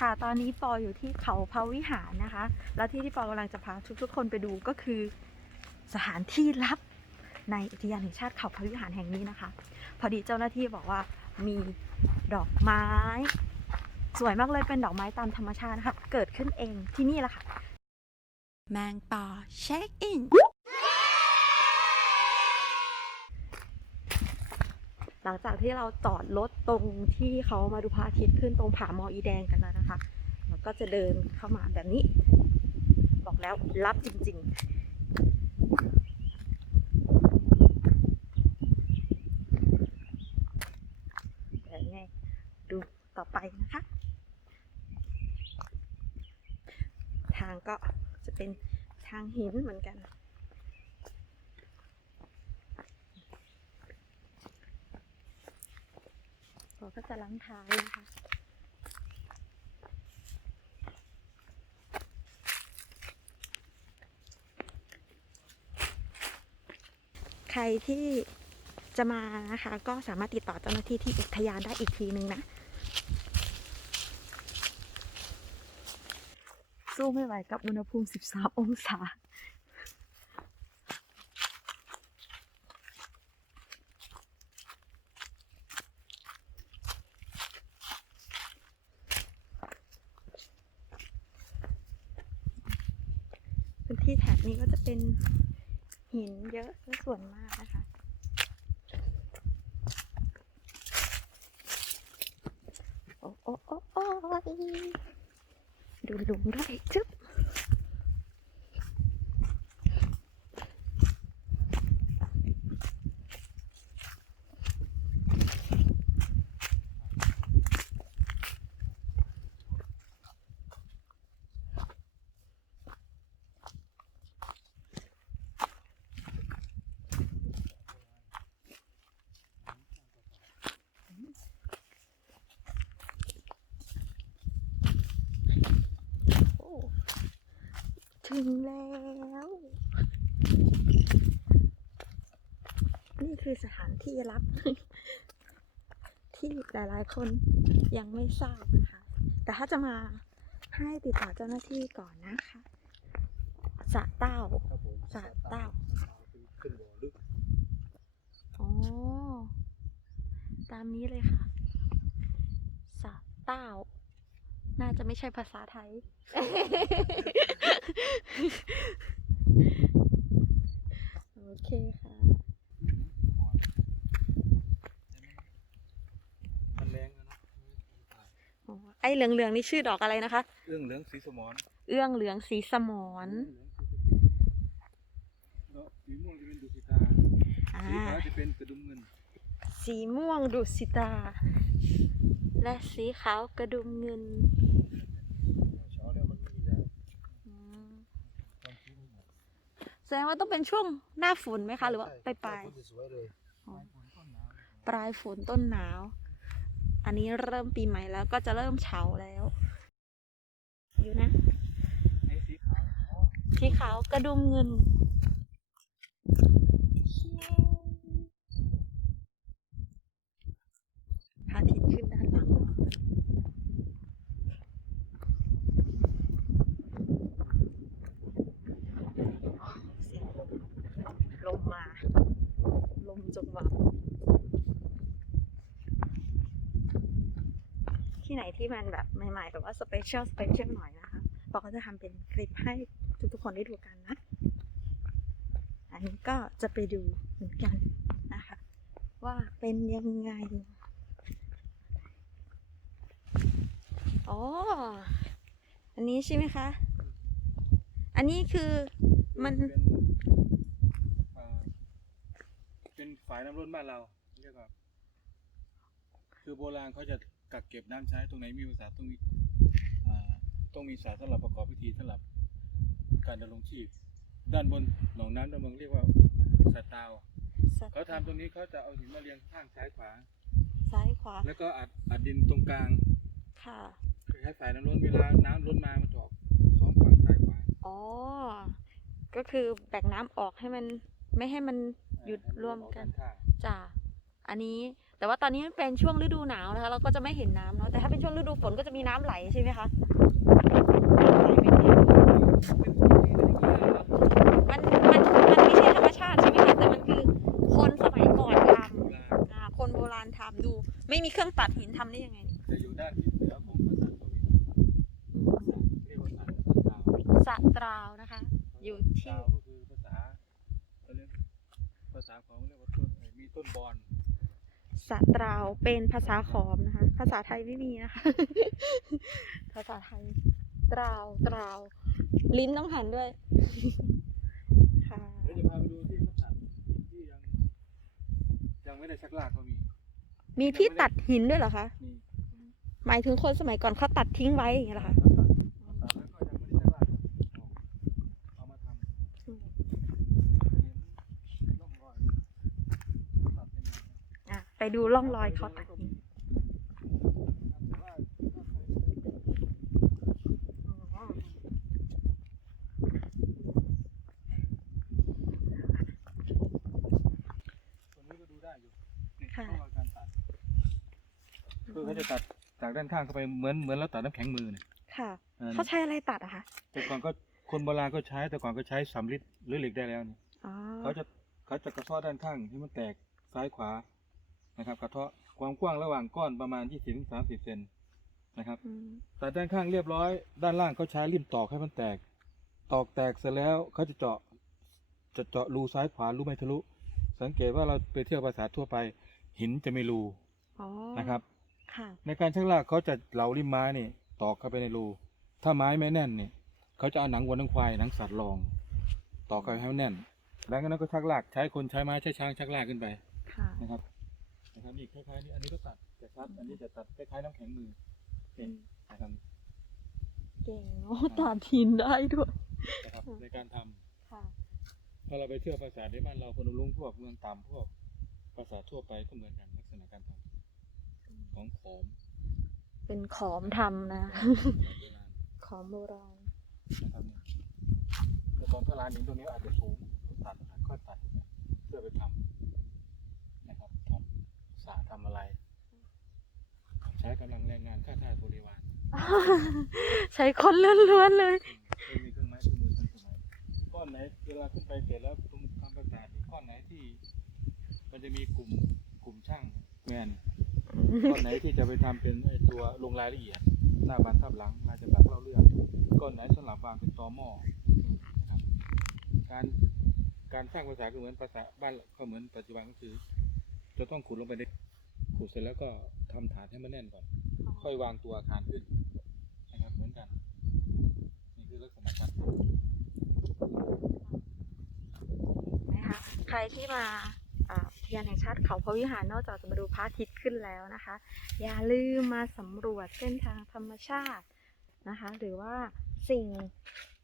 ค่ะ ตอนนี้ปออยู่ที่เขาพระวิหารนะคะ แล้วที่ที่ปอกำลังจะพาทุกๆคนไปดูก็คือสถานที่ลับในอุทยานแห่งชาติเขาพระวิหารแห่งนี้นะคะ พอดีเจ้าหน้าที่บอกว่ามีดอกไม้ สวยมากเลยเป็นดอกไม้ตามธรรมชาตินะคะเกิดขึ้นเองที่นี่แหละค่ะ แมงปอเช็คอิน หลังจากที่เราจอดรถตรงที่เขามาดูพระอาทิตย์ขึ้นตรงผามออีแดงกันแล้วนะคะแล้วก็จะเดินเข้ามาแบบนี้ บอกแล้วลับจริงๆเดี๋ยวไงดูต่อไปนะคะ ทางก็จะเป็นทางหินเหมือนกัน เราก็จะล้างท้ายนะคะใครที่จะมานะคะ ก็สามารถติดต่อเจ้าหน้าที่ที่อุทยานได้อีกทีนึงนะ สู้ไม่ไหวกับอุณหภูมิ 13 องศา ที่แถบนี้ก็จะเป็นหินเยอะและส่วนมากนะคะ โอ้โอ้โอ้ยดูหลุมด้วยจึ๊บ ถึงแล้ว นี่คือสถานที่ลับ ที่หลายๆ คนยังไม่ทราบนะคะ แต่ถ้าจะมาให้ติดต่อเจ้าหน้าที่ก่อนนะคะสระเต้าสระเต้าขึ้ตามนี้เลยค่ะสะเต้า น่าจะไม่ใช่ภาษาไทย โอเคค่ะ มันแรงนะนะอ๋อไอ้เหลืองๆนี่ชื่อดอกอะไรนะคะ เอื้องเหลืองสีสมอนเอื้องเหลืองสีสมอนแล้วสีม่วงจะเป็นดุสิตาอ่าสีขาวจะเป็นกระดุมเงิน สีม่วงดุสิตา และสีขาวกระดุมเงินเช้าแล้วมันไม่มีแล้วอืมความชื้นหมดแสดงว่าต้องเป็นช่วงหน้าฝนไหมคะ หรือว่าใช่ปลายใช่สวยๆเลยๆอ๋อปลายฝนต้นหนาวปลายฝนต้นหนาว อันนี้เริ่มปีใหม่แล้วก็จะเริ่มเฉาแล้ว อยู่นะไอ้สีขาวอ๋อสีขาวกระดุมเงิน พระอาทิตย์ขึ้นด้านหลังเสียงลมลมมา ลมจงหวะ ที่มันแบบใหม่ๆแบบว่าสเปเชียลสเปเชียลหน่อยนะคะเราก็จะทำเป็นคลิปให้ทุกๆคนได้ดูกันนะ อันนี้ก็จะไปดูเหมือนกันนะคะ ว่าเป็นยังไงอ๋อ อันนี้ใช่ไหมคะ อันนี้คือมัน เป็นอ่าเป็นฝายน้ำร้นบ้านเราเรียกว่าคือโบราณเขาจะ กักเก็บน้ำใช้ตรงไหนมีภาษาต้องมีอ่าต้องมีสาสำหรับประกอบพิธีสำหรับการดำรงชีพ ด้านบนหนองน้ำด้านบนเรียกว่าสะตาวเขาทำตรงนี้เขาจะเอาหินมาเรียงข้างซ้ายขวา ซ้ายขวา แล้วก็อัดอัดดินตรงกลาง ค่ะคล้ายๆสายน้ำล้นเวลาน้ำล้นมามันจะออกสองฝั่งซ้ายขวา อ๋อ ก็คือแบ่งน้ำออกให้มันไม่ให้มันหยุดให้นรวมกันออด้าข้างจ้ะอันนี้ แต่ว่าตอนนี้มันเป็นช่วงฤดูหนาวนะคะ เราก็จะไม่เห็นน้ำเนาะแต่ถ้าเป็นช่วงฤดูฝนก็จะมีน้ำไหลใช่ไหมคะมันมันมันไม่ใช่ธรรมชาติใช่ไหมคะแต่มันคือคนสมัยก่อนทำอ่าคนโบราณทำดู ไม่มีเครื่องตัดหินทำได้ยังไงาวเป็นภาษาขอมนะคะ ภาษาไทยไม่มีนะคะ ภาษาไทยตราวตราว ลิ้นต้องหันด้วย ค่ะเดี๋ยวจะพาไปดูที่เขาตัดหินที่ยังยังไม่ได้ชักลากก็มี มีที่ตัดหินด้วยเหรอคะนี่หมายถึงคนสมัยก่อนเขาตัดทิ้งไว้อย่างเงี้ยเหรอคะ ตัดแล้วก็ยังไม่ได้ชักลากเอามาทำ อืม เห็นร่องรอยตัดเป็นไง อะ ไปดูร่องรอยเขาตัดหินแต่ว่าถ้าใครไม่ได้ตรงนี้ก็ดูได้อยู่นี่ค่ะร่องรอยการตัดคือเขาจะตัดจากด้านข้างเข้าไปเหมือนเหมือนเราตัดน้ำแข็งมือเนี่ยค่ะอันนั้นเขาใช้อะไรตัดอะคะแต่ก่อนก็คนโบราณก็ใช้แต่ก่อนก็ใช้สำลิดหรือเหล็กได้แล้วเนี่ยอ๋อเขาจะเขาจะกระเทาะด้านข้างที่มันแตกซ้ายขวา นะครับกระเทาะความกว้างระหว่างก้อนประมาณ 20-30เซนนะครับอืมตัดด้านข้างเรียบร้อย ด้านล่างเขาใช้ริมตอกให้มันแตก ตอกแตกเสร็จแล้วเขาจะเจาะจะเจาะรูซ้ายขวารูไม่ทะลุ สังเกตว่าเราไปเที่ยวภาษาทั่วไป หินจะไม่รูอ๋อนะครับค่ะในการชักลากเขาจะเหลาริมไม้นี่ตอกเข้าไปในรู ถ้าไม้ไม่แน่นเนี่ยเขาจะเอาหนังวัวหนังควายหนังสัตว์รองตอกเข้าไปให้มันแน่น แล้วก็นั้นก็ชักลากใช้คนใช้ไม้ใช้ช้างชักลากขึ้นไปค่ะนะครับ นะครับนี่คล้ายๆนี่อันนี้ก็ตัดจะชัดอันนี้จะตัดคล้ายๆน้ำแข็งมือนี่นะครับเก่งเนาะตัดหินได้ด้วยนะครับในการทำค่ะถ้าเราไปเที่ยวปราสาทในบ้านเราพนมรุ้งพวกเมืองต่ำพวกปราสาททั่วไปก็เหมือนกันลักษณะการทำของขอม เป็นขอมทำนะโบราณขอมโบราณนะครับเนี่ยแต่ตอนพระลานหินตรงนี้อาจจะสูงตัดค่อยตัดเพื่อไปทำนะครับทำ สระทำอะไร ใช้กำลังแรงงานค่าท่าบริวารใช้คนล้วนๆเลยไม่มีเครื่องไม้เครื่องมือทันสมัยก้อนไหนเวลาขึ้นไปเสร็จแล้วตรงทำประสาทอีกก้อนไหนที่ มันจะมีกลุ่มกลุ่มช่างแมนก้อนไหนที่จะไปทำเป็นไอตัวลงรายละเอียด หน้าบานทับหลังลายจะแบบเล่าเรื่องก้อนไหนสำหรับวางเป็นตอหม้อนะครับการการสร้างภาษาก็เหมือนภาษาบ้านก็เหมือนปัจจุบันก็คือ จะต้องขุดลงไปในขุดเสร็จแล้วก็ทำฐานให้มันแน่นก่อน ค่อยวางตัวอาคารขึ้นนะครับเหมือนกัน นี่คือลักษณะการทำนะคะใครที่มาอ่าอุทยานแห่งชาติเขาพระวิหารนอกจากจะมาดูพระอาทิตย์ขึ้นแล้วนะคะ อย่าลืมมาสำรวจเส้นทางธรรมชาตินะคะ หรือว่าสิ่ง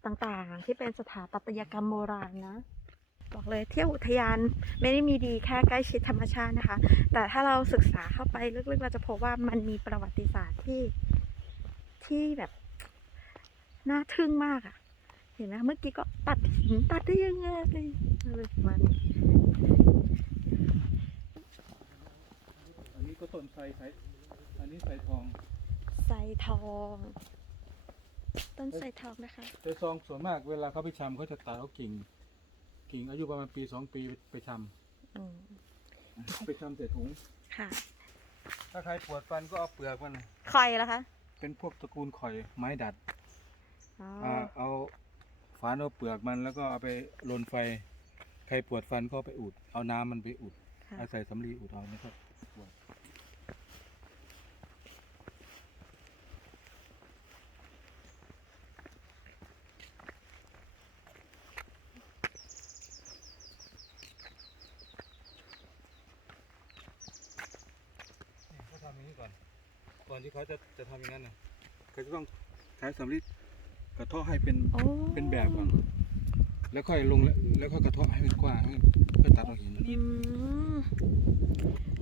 ต่างๆที่เป็นสถาปัตยกรรมโบราณนะ บอกเลยเที่ยวอุทยานไม่ได้มีดีแค่ใกล้ชิดธรรมชาตินะคะ แต่ถ้าเราศึกษาเข้าไปลึกๆเราจะพบว่ามันมีประวัติศาสตร์ที่ที่แบบน่าทึ่งมากอะเห็นไหมเมื่อกี้ก็ตัดหินตัดได้ยังไงอะไรประมาณนี้อันนี้ก็ต้นไทรไทรอันนี้ไทรทองใส่ทอง ต้นใส่ทองนะคะไทรทองส่วนมากเวลาเขาไปชำเขาจะตัดเอากิ่ง กิ่งอายุประมาณปีสองปีไปชอืมำไปชำใส่ถุง ค่ะถ้าใครปวดฟันก็เอาเปลือกมันใครล่ะคะเป็นพวกตระกูลข่อยไม้ดัดอ๋ออ่าเอาฝานเอาเปลือกมันแล้วก็เอาไปลนไฟ ใครปวดฟันก็เอาไปอุด เอาน้ำมันไปอุดค่ะ เอาใส่สำลีอุดเอานะครับปวดนี่เขาทำอย่างนี้ก่อน ก่อน ที่เขาจะจะทำอย่างนั้นนะเขาจะต้องใช้สำลีกระเทาะให้เป็นโอ้เป็นแบบก่อนแล้วค่อยลงแล้วแล้วค่อยกระเทาะให้มันกว้างให้มันเพื่อตัดเอาหินอืม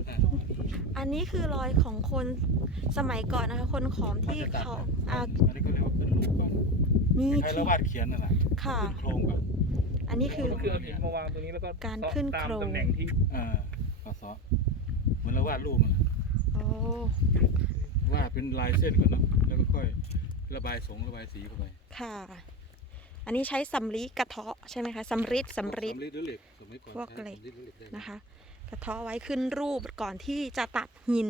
อ่าอันนี้คือรอยของคนสมัยก่อนนะคะ คนขอมที่เขาอ่าอันนี้ก็เรียกว่าขึ้นรูปก่อนนี่คล้ายๆที่เราวาดเขียนนั่นแหละค่ะขึ้นโครงก่อนอันนี้คือ ก็คือเอาหินมาวางตรงนี้แล้วก็การขึ้นตามโครงตำแหน่งที่อ่าปศเหมือนเราวาดรูปมันน่ะโอ้ วาดเป็นลายเส้นก่อนเนาะแล้วก็ค่อยระบายสงระบายสีเข้าไปค่ะ อันนี้ใช้สำลีกระเทาะใช่ไหมคะสำริดสำริดสำริดหรือเหล็กสมัยก่อนพวกใช้เหล็กสำริดหรือเหล็กได้นะคะ กระเทาะไว้ขึ้นรูปก่อนที่จะตัดหิน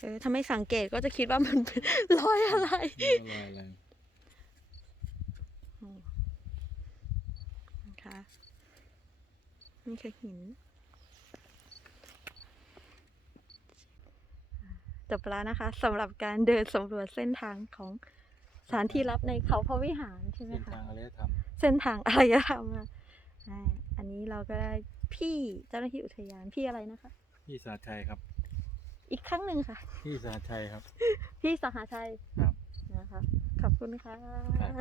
เออถ้าไม่สังเกตก็จะคิดว่ามันเป็นรอยอะไรไม่ละลายอะไรนะคะนี่คือหิน จบแล้วนะคะสำหรับการเดินสำรวจเส้นทางของสถานที่ลับในเขาพระวิหารใช่ไหมเส้นคะทางอารยธรรมเส้นทางอารยธรรมอะอ่าอันนี้เราก็ได้พี่เจ้าหน้าที่อุทยานพี่อะไรนะคะ พี่สาชัยครับ อีกครั้งหนึ่งค่ะ พี่สาชัยครับ พี่สหชัยครับ นะคะขอบคุณค่ะ ครับ